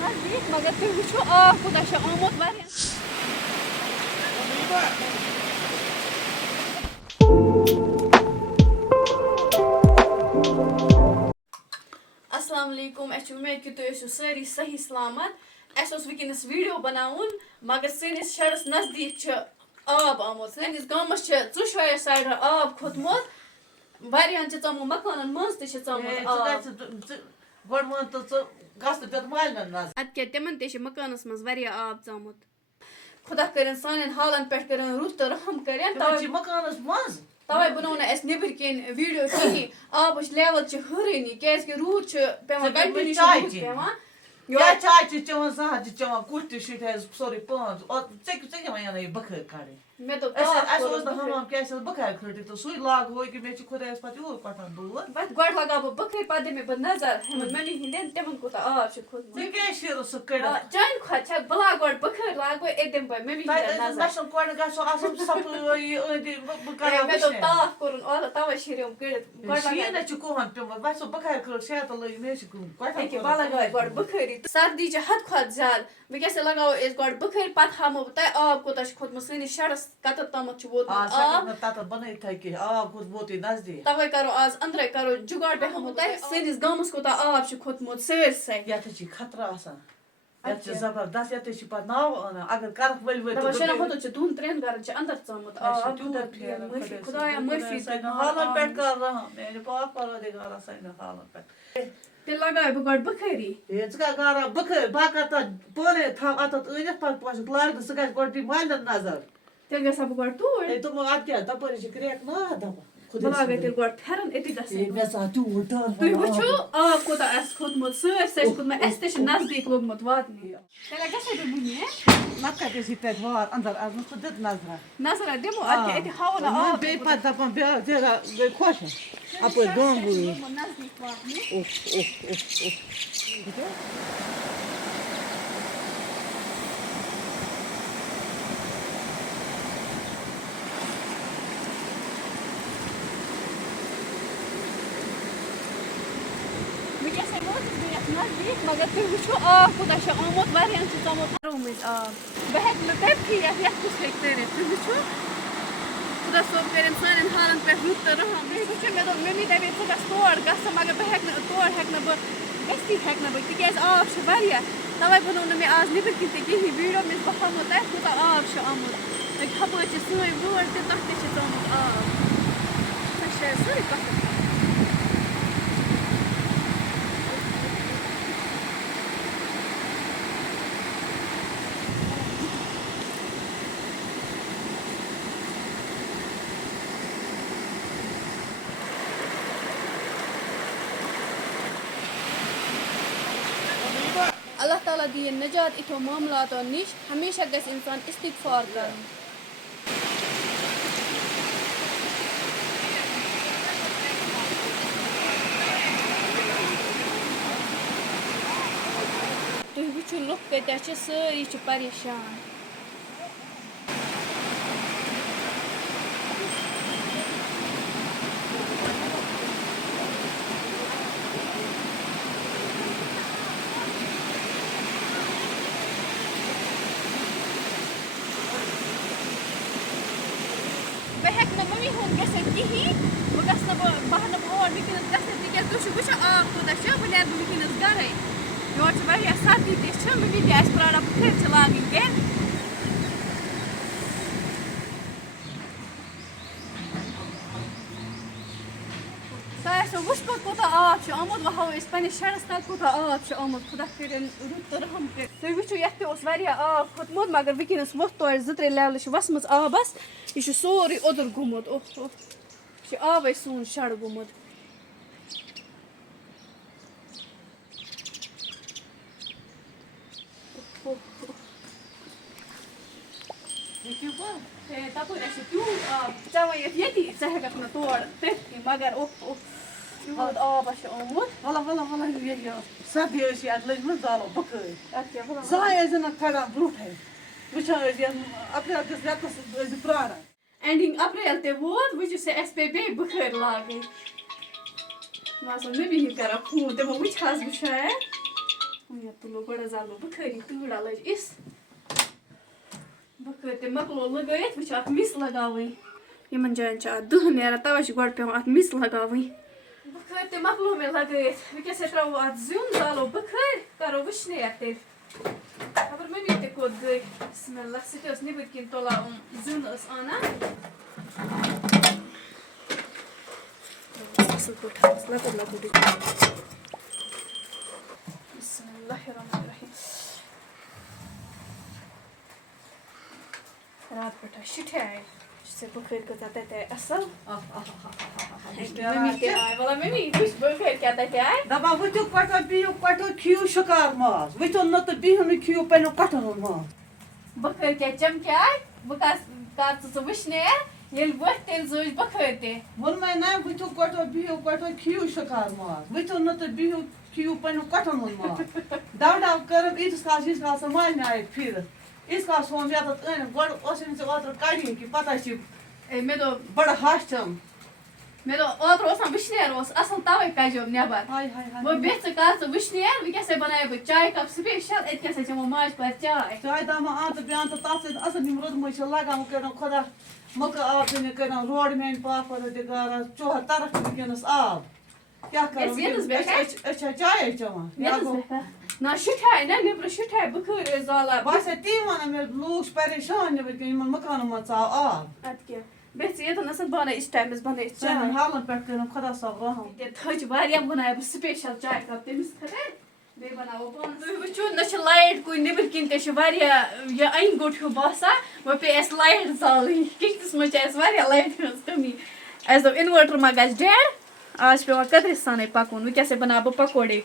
नजदीक मगर तुम वो आब कोता आमुत अस्सलाम वालेकुम उम्मीद कि तुम सारी सही सलामत वनस वीडियो बनाउन मगर सैनिस शहरस नजदीक आब आमुत सैनिस गामस षुशवाया साइड आब खोतमुत वारियान चमु मकानन मज अदे तिमन ते मकानस मज वारिया आब चमुत खुदा करें सान हालन पे करें रुत तो रहम करें तवे बनो ना नबर कन वीडियो कहीं आब लेवल हरनी क्या रूद पेवान कंटिन्यू या चाय चवन सह चवन कुछ सोरे पान बखर कड़ी मे तो हमाम क्या बखर खटी तो सुई लाग हो कि मे खुदास पे यूर कटान दूर गड लगा बखर पे दे मे नजर मम्मी हिंदन तमन कोता आब सह कड़ चान खोत बला गड बखर लागो एदम पे मम्मी नजर मे तो ताफ करन और तवे शिरम कड़ कोहन पे बस बखर खट शहत लग मे बला गड बखरी सर्दी हद खुद ज्यादा वस लगाओ गड बखर पे हामो तह आब कोता खोतमुत सैनिस शहरस कत तम तवे करो आज अंदर करो जुगाड़ पे हम सैनिस गामस कोता आब खोतमुत सैरसै खतरा जबरदस्त ये नाव अगर कर वल दोन त्रेन गरन अंदर चमुत खुदाया माफी हालन पे कर रहा मेरे पाक परवरदिगार हालन पे ते लगाए बह गड बखरी गारा बखर बाका पाने थव अत अनित पे लाग सह गो गोटी मालन नजर तेल गसा बह गड तूर तुम अत तपर क्रेक ना दपा लागे तेल गड फेरन एति गसे तुम वो आब कोता खोतमुत सैरसै खोतमुत ते नजदीक लोगमुत वातनी तेल गसे बुनी नत पे वार अंदर दित नजर दिमो अति हाव ना आब बे पे दपान जगह गई खुश अप गाम नजदीक वातनी नजदीक मगर तुम वो आब कोता आमुत वारियान चमुत मज आब बह तबकी कुछ हे कर तुम वो खुदा सोब कर सान हालन पे रुत तो रहम मे मम्मी दपे छु गस तोड़ गस मगर बह तोड़ हेक गसी हेक तिक आब तवे बनो मे आज नबर कन कहीं वीडियो मे बह हामो तह कोता आब आमुत खप सै रोड तथ चमुत आब सोरी कथ अल्लाह ताला दिए निजात इथो मामलात निश हमेशा गस इंसान इस्तिगफार कर तुम वो लुक कत्या सारी परेशान मम्मी हूं गसन कहीं बह गस बह और वनस गसन तिक तुम वो आब कोता बह नीर वनस गर योर सर्दी तह मम्मी तह प्राणा बखर लागन गर तह वो कोता आब आमुत वह हाव पे शहरस तक कोता आब आमुत खुदा कर रुत तो रहम कर तुम वो ये आब खोतमुत मगर वनस वो तौर 2-3 लेवल वसम आबस यह सोरे ओदर गुमुत आब सोन शड़ गुमुत तप तूत आब चे वन ये हेक ना तोड़ तथी मगर यूत आब आमुत सर्दी लजम जालो बखर जान कड़ान ब्रोटे वुचान अप्रैल कस रेतस प्राण एंडिंग अप्रैल ते वोत वो पे बे बखर लागन मम्मी कर फोन तमो वो शायद तुलो गोड़ जालो बुखारी तूड़ा लज इस बुखार ते मकलो लगायत वच अत मिस लगावई यमन जायन छ अत दह नेरा तवे छ गोड़ पे अत मिस लगावई बुखार ते मकलो में लगायत वकस त्राव अत जुन जालो बुखार करो वशने ते खबर में भी ते कोद गई बिस्मिल्लाह सिटस निबर किन तोला जुन अस आना असल पठा लगा लगा बिस्मिल्लाहिर्रहमानिर्रहीम रात पठा शिठे आए जिससे बुखार को जाता है असल मम्मी ते आए वाला मम्मी कुछ बुखार क्या था आए दबा वचो कटो खियो शकार मास वचो न तो बिहु न खियो पेनो कटन मास बुखार क्या चमके आए बुखार काट तो वशने येल वह तेल जोज बुखार ते वन मैं ना वचो कटो खियो शकार मास वचो न तो बिहु खियो पेनो कटन मास दाव कर इस का समाज ना आए फिर इसका सोम या तो गड ओसिन से ओत्र काढी कि पता छी ए मे दो बड़ा हास्टम मे दो ओत्र ओस विशनेर ओस असल तवे काजो नेबर हाय वो बेच का तो विशनेर वी कैसे बनाए ब चाय कप स्पेशल एत कैसे चमो माज पर चाय दामा आंत बयान तो तासे असल निमरोद म छ लगा म केनो खुदा मक आप ने केनो रोड में पाप पर दे गारा चोह तरफ केनस आब क्या करो अच्छा चाय चमा ना शिठाई ना निब्र शिठाई बुखार जाला बस ती वन में लोग परेशान ने के मकान में चा आब अत के बेच ये तो नसन बने इस टाइम में बने चाय हालन पे केनो खुदा सब रहम ते थज वारिया बनाए स्पेशल चाय कप तेमिस खते बे बनाओ पान वचो न छ लाइट कोई निबर किन ते छ वारिया या अइन गोठो बासा वो पे एस लाइट जाली किस में एस वारिया लाइट कमी एस द इन्वर्टर मा गज डेड आज पे कदरिस्तान पकुन वे कैसे बनाबो पकोड़े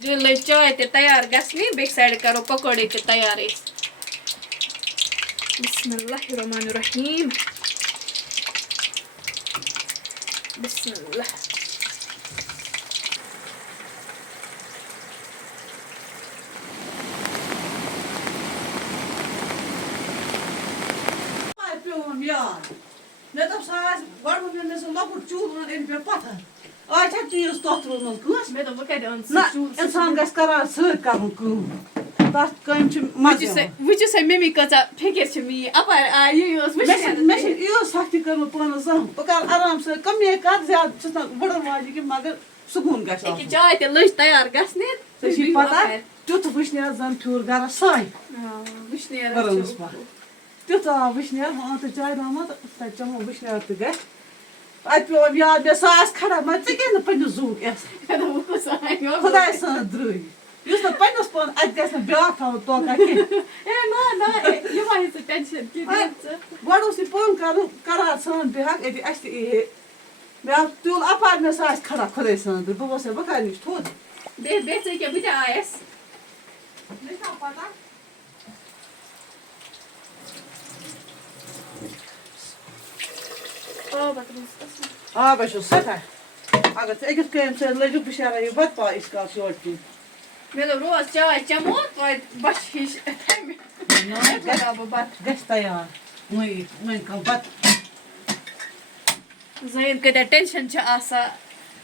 जो ले चाय ते तैयार गसनी बेक साइड करो पकोड़े ते तैयार बिस्मिल्लाहिर्रहमानिर्रहीम बिस्मिल्लाह मैं तो सास बड़ में से लकुट चूल इन पे पत्थर आज तीस तोत्र मन कस मैं तो बकैद अन चूल इंसान गस करा सर करन कम तत कम छ मजे वच से मम्मी कचा फिकर छ मी अपर आ ये मैं यो सख्ती कर पान सम बकर आराम से कम ये कर ज्यादा छ बड़ माजी कि मगर सुकून गस एक चाय ते लज तैयार गसने तो पता तुत वशने जन ठूर गर साय वशने त्युत वशनेर हाँ तो चाय दामा तो चमो वशनेर तो गए अत पे याद मे सास खड़ा मैं क्या पे जू खुदा सन द्रुई युस ना पन्नस पान अत गस ब्या थो तो ए ना ना ये वाही से टेंशन की गड उस पान करा सन ब्या एति अस मे तुल अपार मे सास खड़ा खुदा सन द्रुई बस बकर निश थोद बे से क्या बिटा आयस नहीं पता हाँ बस सटा अगर अगस कम से लजु बिचारा ये बत पा इसका शॉर्ट की मैं तो रोज चाय चमो तो बस हिश गस तैयार मैं का बत ज़ैन के टेंशन छ आसा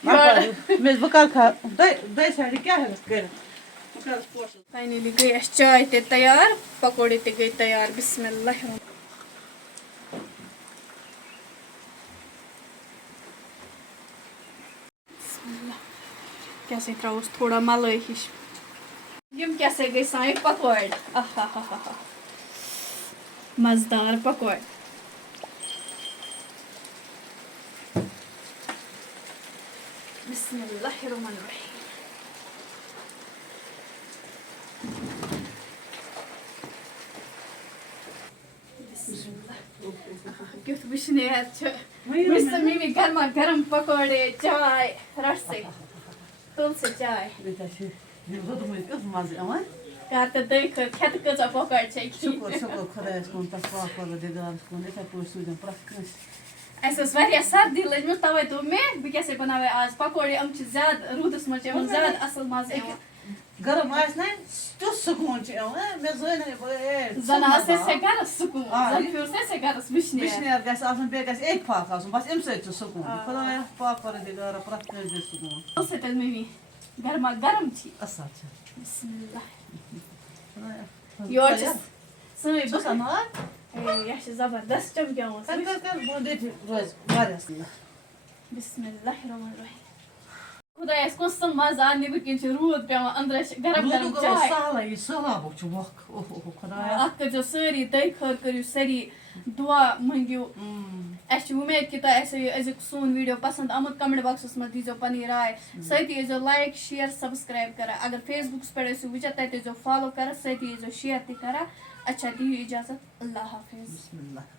मैं बकल खा दे साइड क्या है कर फाइनली गई चाय ते तैयार पकोड़े ते गई तैयार बिस्मिल्लाह कैसे त्राउस थोड़ा मलाई हिश यम कैसे गई साई पकोड़ आहा मजेदार पकोड़ बिस्मिल्लाहिर्रहमानिर्रहीम क्यों विशनेर छ मिस्टर मिमी गरम पकोड़े चाय रस से तुलसी चाय Gata dei că chiar că ți-a făcut ce Șucur, crezi, cum te fac acolo de gar, cum te pui sus în practic. Asta svaria sardi, lăj nu stau tu me, bică se pânave azi pacori am ce zad, rudus mă ce am zad, asıl maze. Gărăm azi n-ai, tu sucun ce am, me zăne bă. Zana asta se gara sucun, zan fiur se gara svișne. Svișne gas asın begas ek pak asın, bas imse tu sucun. Până pac fără de gar, practic de sucun. O să te mimi. गर्मा गर्म छी असल छ बिस्मिल्लाह यो यो छ सही छ सना यह छ जबरदस्त चमक्यावन कर बोंदे रोज वारियस बिस्मिल्लाहिर्रहमानिर्रहीम खुदायस कसम मजा आने बकिन छ रूद पेवन अंदर गरम गरम चाय साला ये सलाबो छ वक ओहो खुदाया अत कर जो सारी तय खर करियो सारी दुआ मंगियो अस उम्मीद कि अजुक सोन वीडियो पसंद आमुत कमेंट बॉक्स में दीजो पनी राय सती जो लाइक शेयर सब्सक्राइब करा अगर फेसबुक पे वुचा तत जो फॉलो करा सती जो शेयर ति करा अच्छा दी इजाजत अल्लाह हाफिज बिस्मिल्लाह